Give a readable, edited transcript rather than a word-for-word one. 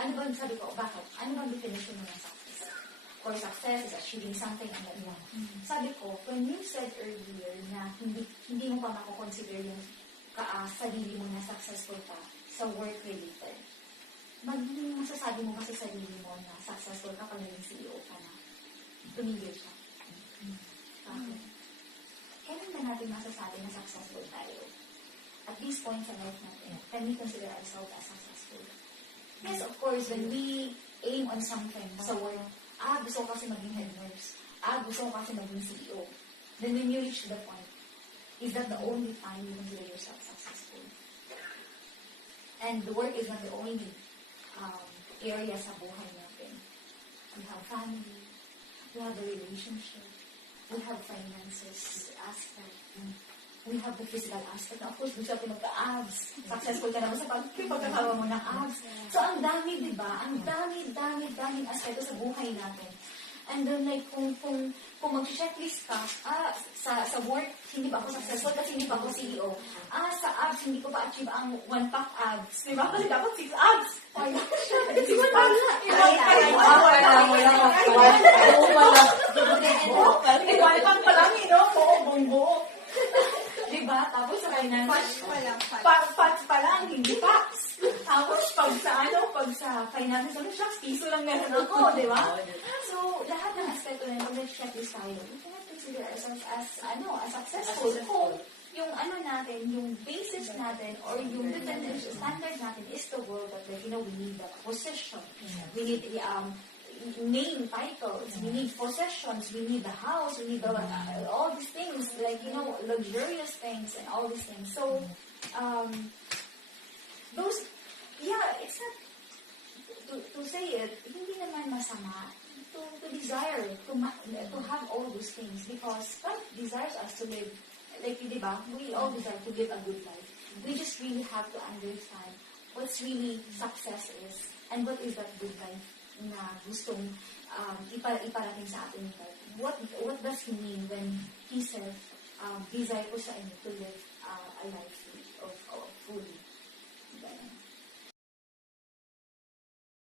Ano ba, sabi ko, bakit? Ano ba ang definition mo ng success? Or success is achieving something and that one. Sabi ko, when you said earlier na hindi mo pa mako-consider yung sarili mo na successful ka sa work-related, magiging masasabi mo kasi sa sarili mo na successful ka pag naging CEO ka na. Tumigil siya. Bakit? Kailan ba natin masasabi na successful tayo? At this point sa life natin, can we consider ourselves as successful? Yes, of course, when we aim on something sa work, gusto ko kasi maging head nurse. Gusto ko kasi maging CEO. Then when you reach the point, is that the only time you consider yourself successful? And the work is not the only area sa buhay natin. We have family, we have the relationship, we have finances aspect, we have the physical aspect. Of course, gusto natin magka-abs. Successful ka naman sa pagkakawa mo ng abs. So, ang dami, di ba? Ang daming aspekto sa buhay natin. And then, like, kung mag-checklist ka, sa work, hindi pa ako successful kasi hindi pa ako CEO. Sa abs, hindi ko pa achieve ang 1-pack abs. Di ba? Kasi dapat 6 abs. Wala siya. 6 packs. Wala pa lang, buo. Diba? Tapos sa finance, fats pa lang, hindi packs. Tapos pag sa finance, piso lang meron ako, diba? So, lahat ng aspekto na yung nag-checklist tayo, we cannot consider ourselves as successful. Kung yung natin, yung basis natin, or yung definition standard natin is the world that, we need the position. We need name, titles, we need possessions, we need the house, we need all these things, luxurious things and all these things. So, it's not, to say it, hindi naman masama to desire, to have all those things, because God desires us to live, diba? We all desire to live a good life. We just really have to understand what's really success is, and what is that good life na gustong iparating sa atin yung life. What does he mean when he said, desire ko sa inyo to live a life of fully.